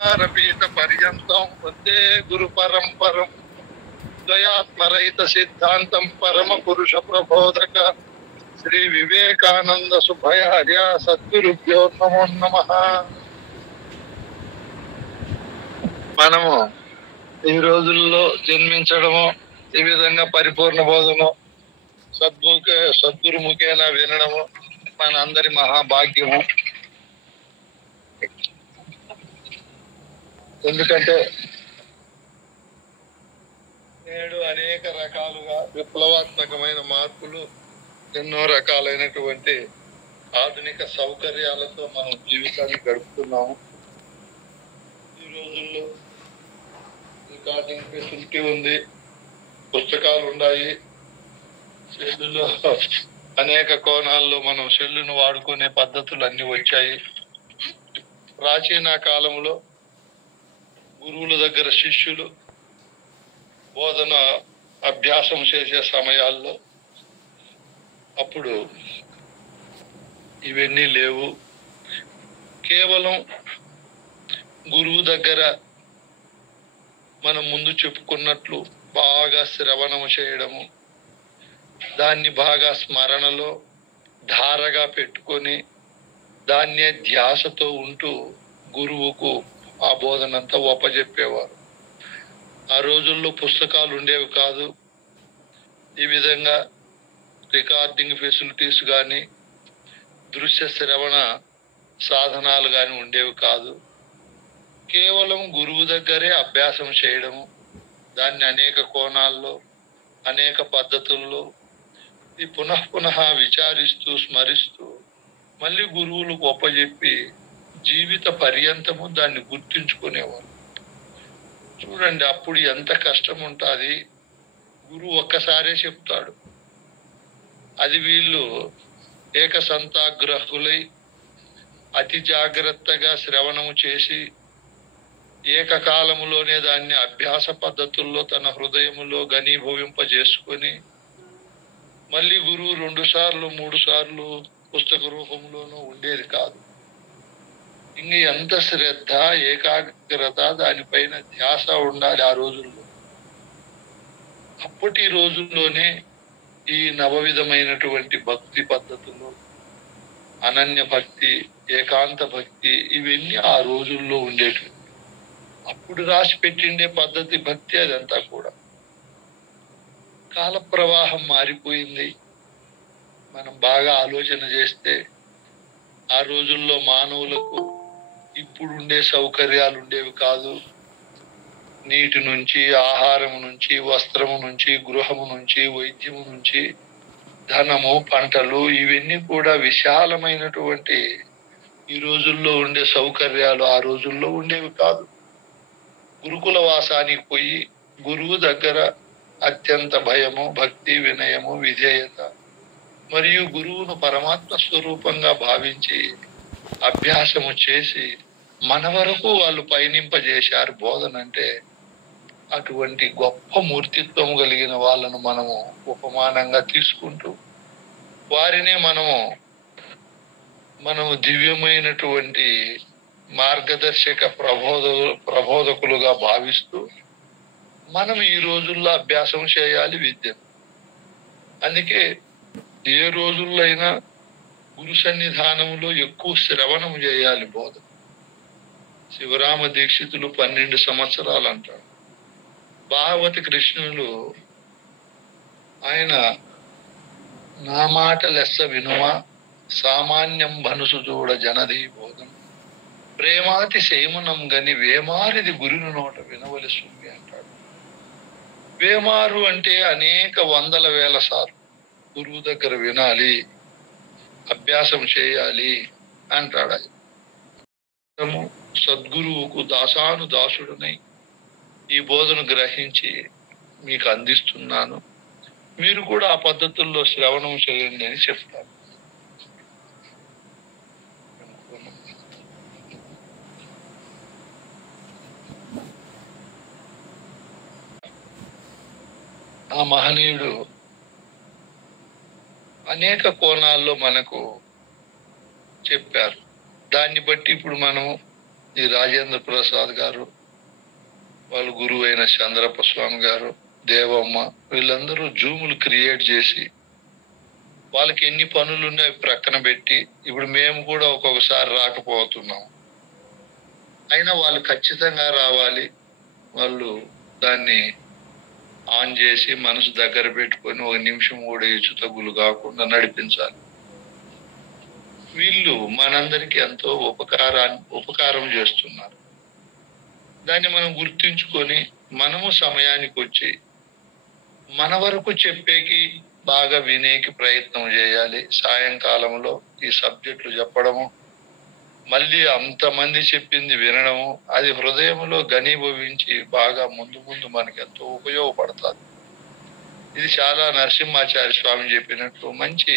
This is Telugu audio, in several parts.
రపీత పర్యంతం వందే గురు పరంపరం ద్వయాత్మరహిత సిద్ధాంతం పరమ పురుష ప్రబోధక శ్రీ వివేకానంద సుభయార్య సద్గురుభ్యో నమో నమః. మనము ఈ రోజుల్లో జన్మించడము, ఈ విధంగా పరిపూర్ణ బోధము సద్గురుముఖేన వినడము మన అందరి మహాభాగ్యము. ఎందుకంటే నేడు అనేక రకాలుగా విప్లవాత్మకమైన మార్పులు, ఎన్నో రకాలైనటువంటి ఆధునిక సౌకర్యాలతో మనం జీవితాన్ని గడుపుతున్నాము. ఈ రోజుల్లో రికార్డింగ్ ఫెసిలిటీ ఉంది, పుస్తకాలు ఉన్నాయి, సెల్లులో అనేక కోణాల్లో మనం సెల్లును వాడుకునే పద్ధతులు అన్ని వచ్చాయి. ప్రాచీన కాలంలో గురువుల దగ్గర శిష్యులు బోధన అభ్యాసం చేసే సమయాల్లో అప్పుడు ఇవన్నీ లేవు. కేవలం గురువు దగ్గర మనం ముందు చెప్పుకున్నట్లు బాగా శ్రవణము చేయడము, దాన్ని బాగా స్మరణలో ధారగా పెట్టుకొని దాన్నే ధ్యాసతో ఉంటూ గురువుకు ఆ బోధనంతా ఒప్పజెప్పేవారు. ఆ రోజుల్లో పుస్తకాలు ఉండేవి కాదు. ఈ విధంగా రికార్డింగ్ ఫెసిలిటీస్ కానీ దృశ్య శ్రవణ సాధనాలు కానీ ఉండేవి కాదు. కేవలం గురువు దగ్గరే అభ్యాసం చేయడము, దాన్ని అనేక కోణాల్లో అనేక పద్ధతుల్లో ఈ పునః విచారిస్తూ స్మరిస్తూ మళ్ళీ గురువులకు ఒప్పజెప్పి జీవిత పర్యంతము దాన్ని గుర్తించుకునేవారు. చూడండి, అప్పుడు ఎంత కష్టం ఉంటుంది. గురువు ఒక్కసారే చెప్తాడు. అది వీళ్ళు ఏకసంతాగ్రహులై అతి జాగ్రత్తగా శ్రవణము చేసి ఏకకాలములోనే దాన్ని అభ్యాస పద్ధతుల్లో తన హృదయములో ఘనీభవింపజేసుకొని మళ్ళీ గురువు 2 సార్లు 3 సార్లు పుస్తక రూపంలోనూ ఉండేది కాదు. ఇంక ఎంత శ్రద్ధ, ఏకాగ్రత, దానిపైన ధ్యాస ఉండాలి ఆ రోజుల్లో. అప్పటి రోజుల్లోనే ఈ నవవిధమైనటువంటి భక్తి పద్ధతులు, అనన్య భక్తి, ఏకాంత భక్తి, ఇవన్నీ ఆ రోజుల్లో ఉండేటివి. అప్పుడు రాసి పెట్టిండే పద్ధతి భక్తి అదంతా కూడా. కాల ప్రవాహం మారిపోయింది. మనం బాగా ఆలోచన చేస్తే ఆ రోజుల్లో మానవులకు ఇప్పుడుండే సౌకర్యాలు ఉండేవి కాదు. నీటి నుంచి, ఆహారం నుంచి, వస్త్రము నుంచి, గృహము నుంచి, వైద్యము నుంచి, ధనము, పంటలు, ఇవన్నీ కూడా విశాలమైనటువంటి ఈ రోజుల్లో ఉండే సౌకర్యాలు ఆ రోజుల్లో ఉండేవి కాదు. గురుకుల వాసానికి పోయి గురువు దగ్గర అత్యంత భయము, భక్తి, వినయము, విధేయత మరియు గురువును పరమాత్మ స్వరూపంగా భావించి అభ్యాసము చేసి మన వరకు వాళ్ళు పయనింపజేశారు బోధన. అంటే అటువంటి గొప్ప మూర్తిత్వం కలిగిన వాళ్ళను మనము ఉపమానంగా తీసుకుంటూ వారినే మనము దివ్యమైనటువంటి మార్గదర్శక ప్రబోధకులుగా భావిస్తూ మనం ఈ రోజుల్లో అభ్యాసం చేయాలి విద్యను. అందుకే ఏ రోజుల్లో అయినా గురు సన్నిధానంలో ఎక్కువ శ్రవణం చేయాలి బోధన. శివరామ దీక్షితులు 12 సంవత్సరాలు అంటాడు. భాగవతి కృష్ణులు ఆయన నా మాట లెస్స వినుమా సామాన్యం భనుసు చూడ జనధీ బోధం ప్రేమాతి శయమునం గని వేమారిది గురుని నోట వినవలి సుమ్మి అంటాడు. వేమారు అంటే అనేక వందల వేల సార్లు గురువు దగ్గర వినాలి, అభ్యాసం చేయాలి అంటాడు. సద్గురువుకు దాసాను దాసుడునై ఈ బోధను గ్రహించి మీకు అందిస్తున్నాను, మీరు కూడా ఆ పద్ధతుల్లో శ్రవణం చేయండి అని చెప్తారు. ఆ మహనీయుడు అనేక కోణాల్లో మనకు చెప్పారు. దాన్ని బట్టి ఇప్పుడు మనం ఈ రాజేంద్ర ప్రసాద్ గారు, వాళ్ళ గురువు అయిన చంద్రప్ప స్వామి గారు, దేవమ్మ, వీళ్ళందరూ జూములు క్రియేట్ చేసి వాళ్ళకి ఎన్ని పనులు ఉన్నాయి ప్రక్కన పెట్టి ఇప్పుడు మేము కూడా ఒక్కొక్కసారి రాకపోతున్నాం. అయినా వాళ్ళు ఖచ్చితంగా రావాలి. వాళ్ళు దాన్ని ఆన్ చేసి మనసు దగ్గర పెట్టుకొని ఒక నిమిషం కూడా హెచ్చు తగ్గులు కాకుండా నడిపించాలి. వీళ్ళు మనందరికీ ఎంతో ఉపకారం చేస్తున్నారు. దాన్ని మనం గుర్తించుకొని మనము సమయానికి వచ్చి మన వరకు చెప్పేకి బాగా వినేకి ప్రయత్నం చేయాలి. సాయంకాలంలో ఈ సబ్జెక్టులు చెప్పడము, మళ్ళీ అంతమంది చెప్పింది వినడము, అది హృదయంలో ఘనీభవించి బాగా ముందు ముందు మనకి ఎంతో ఉపయోగపడుతుంది. ఇది చాలా నరసింహాచార్య స్వామి చెప్పినట్టు మంచి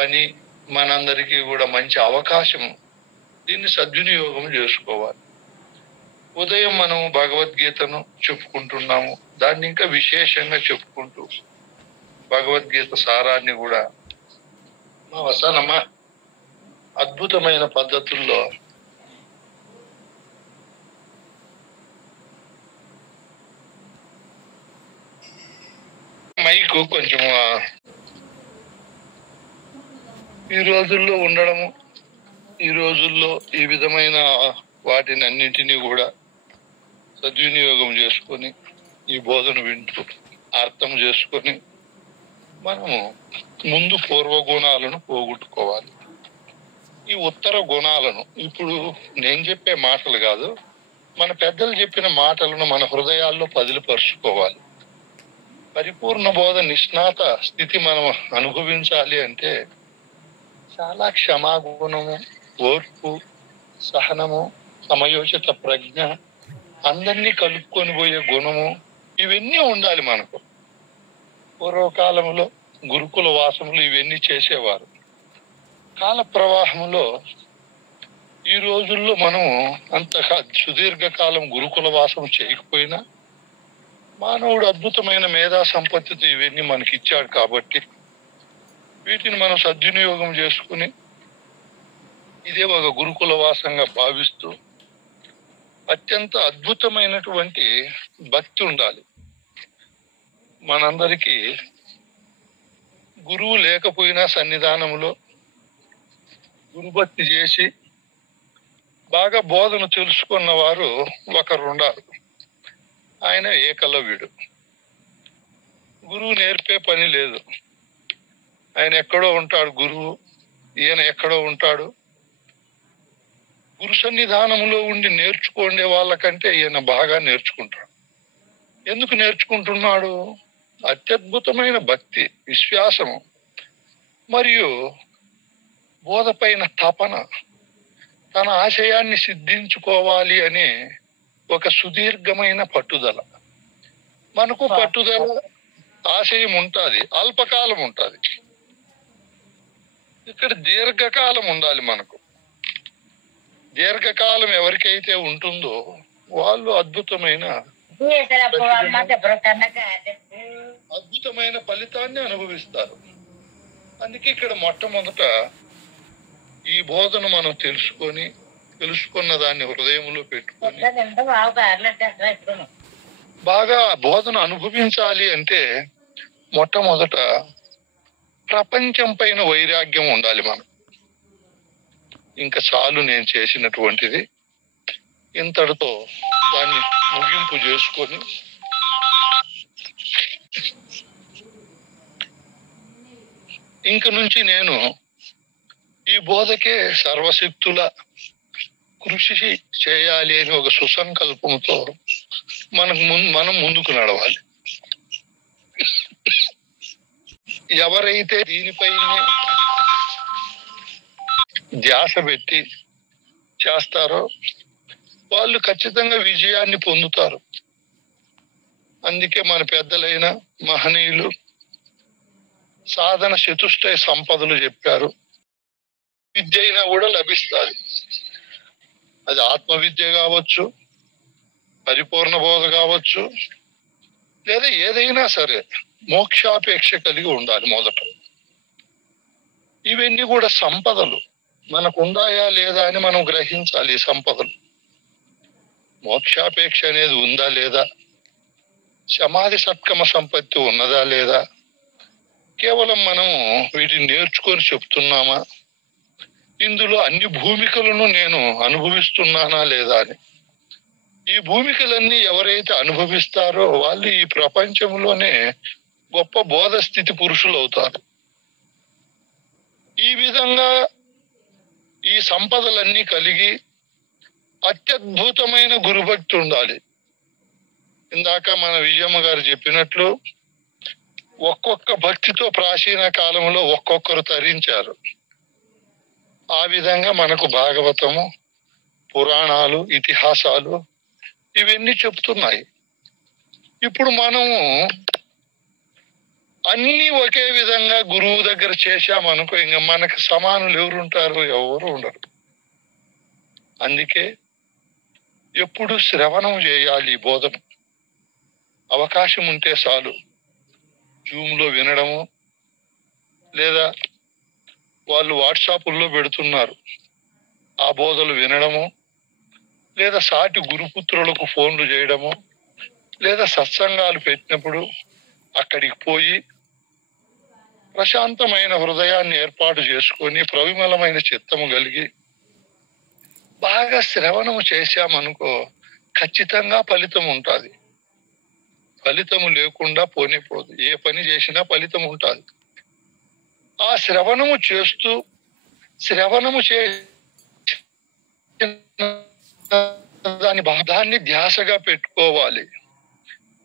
పని, మనందరికీ కూడా మంచి అవకాశం. దీన్ని సద్వినియోగం చేసుకోవాలి. ఉదయం మనం భగవద్గీతను చెప్పుకుంటున్నాము, దాన్ని ఇంకా విశేషంగా చెప్పుకుంటూ భగవద్గీత సారాన్ని కూడా వస్తానమ్మా అద్భుతమైన పద్ధతుల్లో మైకు కొంచెం ఈ రోజుల్లో ఉండడము, ఈ రోజుల్లో ఈ విధమైన వాటిని అన్నింటినీ కూడా సద్వినియోగం చేసుకొని ఈ బోధన వింటూ అర్థం చేసుకొని మనము ముందు పూర్వ గుణాలను పోగొట్టుకోవాలి. ఈ ఉత్తర గుణాలను ఇప్పుడు నేను చెప్పే మాటలు కాదు, మన పెద్దలు చెప్పిన మాటలను మన హృదయాల్లో పదిలిపరుచుకోవాలి. పరిపూర్ణ బోధ నిష్ణాత స్థితి మనం అనుభవించాలి అంటే చాలా క్షమాగుణము, ఓర్పు, సహనము, సమయోచిత ప్రజ్ఞ, అందరినీ కలుపుకొని పోయే గుణము, ఇవన్నీ ఉండాలి మనకు. పూర్వకాలంలో గురుకుల వాసములు ఇవన్నీ చేసేవారు. కాల ప్రవాహంలో ఈ రోజుల్లో మనం అంతగా సుదీర్ఘకాలం గురుకుల వాసం చేయకపోయినా మానవుడు అద్భుతమైన మేధా సంపత్తితో ఇవన్నీ మనకి ఇచ్చాడు కాబట్టి వీటిని మనం సద్వినియోగం చేసుకుని ఇదే ఒక గురుకుల వాసంగా భావిస్తూ అత్యంత అద్భుతమైనటువంటి భక్తి ఉండాలి. మనందరికీ గురువు లేకపోయినా సన్నిధానంలో గురుభక్తి చేసి బాగా బోధన తెలుసుకున్న వారు ఒకరు ఉండాలి. ఆయన ఏకలవ్యుడు. గురువు నేర్పే పని లేదు, ఆయన ఎక్కడో ఉంటాడు గురువు, ఈయన ఎక్కడో ఉంటాడు. గురు సన్నిధానంలో ఉండి నేర్చుకోండే వాళ్ళకంటే ఈయన బాగా నేర్చుకుంటాడు. ఎందుకు నేర్చుకుంటున్నాడు? అత్యద్భుతమైన భక్తి, విశ్వాసము మరియు బోధపైన తపన, తన ఆశయాన్ని సిద్ధించుకోవాలి అనే ఒక సుదీర్ఘమైన పట్టుదల. మనకు పట్టుదల, ఆశయం ఉంటుంది, అల్పకాలం ఉంటుంది. ఇక్కడ దీర్ఘకాలం ఉండాలి. మనకు దీర్ఘకాలం ఎవరికైతే ఉంటుందో వాళ్ళు అద్భుతమైన ఫలితాన్ని అనుభవిస్తారు. అందుకే ఇక్కడ మొట్టమొదట ఈ బోధన మనం తెలుసుకున్న దాన్ని హృదయంలో పెట్టుకొని బాగా బోధన అనుభవించాలి అంటే మొట్టమొదట ప్రపంచం పైన వైరాగ్యం ఉండాలి మనం. ఇంకా చాలు నేను చేసినటువంటిది, ఇంతటితో దాన్ని ముగింపు చేసుకొని ఇంక నుంచి నేను ఈ బోధకే సర్వశక్తుల కృషి చేయాలి అని ఒక సుసంకల్పంతో మనం ముందుకు నడవాలి. ఎవరైతే దీనిపైన ధ్యాస పెట్టి చేస్తారో వాళ్ళు ఖచ్చితంగా విజయాన్ని పొందుతారు. అందుకే మన పెద్దలైన మహనీయులు సాధన చతుష్టయ సంపదలు చెప్పారు. విద్య అయినా కూడా లభిస్తుంది. అది ఆత్మ విద్య కావచ్చు, పరిపూర్ణ బోధ కావచ్చు, లేదా ఏదైనా సరే మోక్షాపేక్ష కలిగి ఉండాలి మొదట. ఇవన్నీ కూడా సంపదలు. మనకు ఉందాయా లేదా అని మనం గ్రహించాలి. ఈ సంపదలు మోక్షాపేక్ష అనేది ఉందా లేదా, సమాధి సత్కమ సంపత్తి ఉన్నదా లేదా, కేవలం మనం వీటిని నేర్చుకొని చెప్తున్నామా, ఇందులో అన్ని భూమికలను నేను అనుభవిస్తున్నానా లేదా అని. ఈ భూమికలన్నీ ఎవరైతే అనుభవిస్తారో వాళ్ళు ఈ ప్రపంచంలోనే గొప్ప బోధ స్థితి పురుషులు అవుతారు. ఈ విధంగా ఈ సంపదలన్నీ కలిగి అత్యద్భుతమైన గురుభక్తి ఉండాలి. ఇందాక మన విజయమ్మ గారు చెప్పినట్లు ఒక్కొక్క భక్తితో ప్రాచీన కాలంలో ఒక్కొక్కరు తరించారు. ఆ విధంగా మనకు భాగవతము, పురాణాలు, ఇతిహాసాలు ఇవన్నీ చెప్తున్నాయి. ఇప్పుడు మనము అన్ని ఒకే విధంగా గురువు దగ్గర చేశామనుకో, ఇంకా మనకు సమానులు ఎవరుంటారు? ఎవరు ఉండరు. అందుకే ఎప్పుడు శ్రవణం చేయాలి. బోధన అవకాశం ఉంటే చాలు జూమ్లో వినడము, లేదా వాళ్ళు వాట్సాప్ల్లో పెడుతున్నారు ఆ బోధలు వినడము, లేదా సాటి గురుపుత్రులకు ఫోన్లు చేయడము, లేదా సత్సంగాలు పెట్టినప్పుడు అక్కడికి పోయి ప్రశాంతమైన హృదయాన్ని ఏర్పాటు చేసుకొని ప్రవిమలమైన చిత్తము కలిగి బాగా శ్రవణము చేశామనుకో ఖచ్చితంగా ఫలితం ఉంటుంది. ఫలితము లేకుండా పోనిపోదు. ఏ పని చేసినా ఫలితం ఉంటుంది. ఆ శ్రవణము చేస్తూ శ్రవణము చే దాని బాధాన్ని ధ్యాసగా పెట్టుకోవాలి.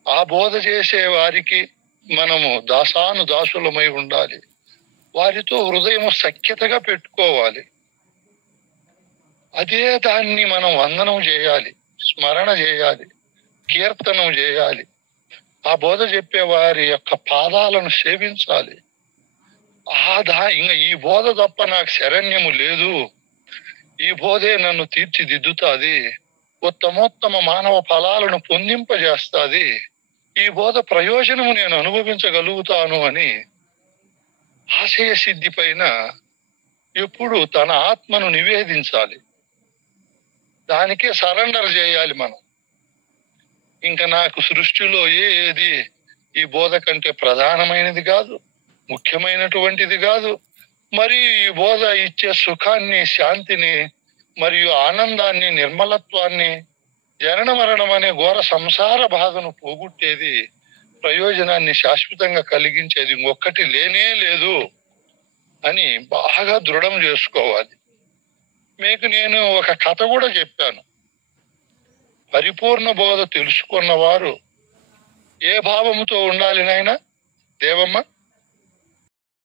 ఆ బోధ చేసే వారికి మనము దాసులమై ఉండాలి. వారితో హృదయము సఖ్యతగా పెట్టుకోవాలి. అదే దాన్ని మనం వందనం చేయాలి, స్మరణ చేయాలి, కీర్తనం చేయాలి. ఆ బోధ చెప్పే వారి యొక్క పాదాలను సేవించాలి. ఇంకా ఈ బోధ తప్ప నాకు శరణ్యము లేదు, ఈ బోధే నన్ను తీర్చిదిద్దుతాది, ఉత్తమోత్తమ మానవ ఫలాలను పొందింపజేస్తాది, ఈ బోధ ప్రయోజనము నేను అనుభవించగలుగుతాను అని ఆశయ సిద్ధి పైన ఎప్పుడు తన ఆత్మను నివేదించాలి. దానికే సరెండర్ చేయాలి మనం. ఇంకా నాకు సృష్టిలో ఏది ఈ బోధ కంటే ప్రధానమైనది కాదు, ముఖ్యమైనటువంటిది కాదు. మరి ఈ బోధ ఇచ్చే సుఖాన్ని, శాంతిని, మరియు ఆనందాన్ని, నిర్మలత్వాన్ని, జనన మరణం అనే ఘోర సంసార బాధను పోగొట్టేది, ప్రయోజనాన్ని శాశ్వతంగా కలిగించేది ఇంకొకటి లేనే లేదు అని బాగా దృఢం చేసుకోవాలి. మీకు నేను ఒక కథ కూడా చెప్పాను. పరిపూర్ణ బోధ తెలుసుకున్న వారు ఏ భావముతో ఉండాలి నాయన దేవమ్మ?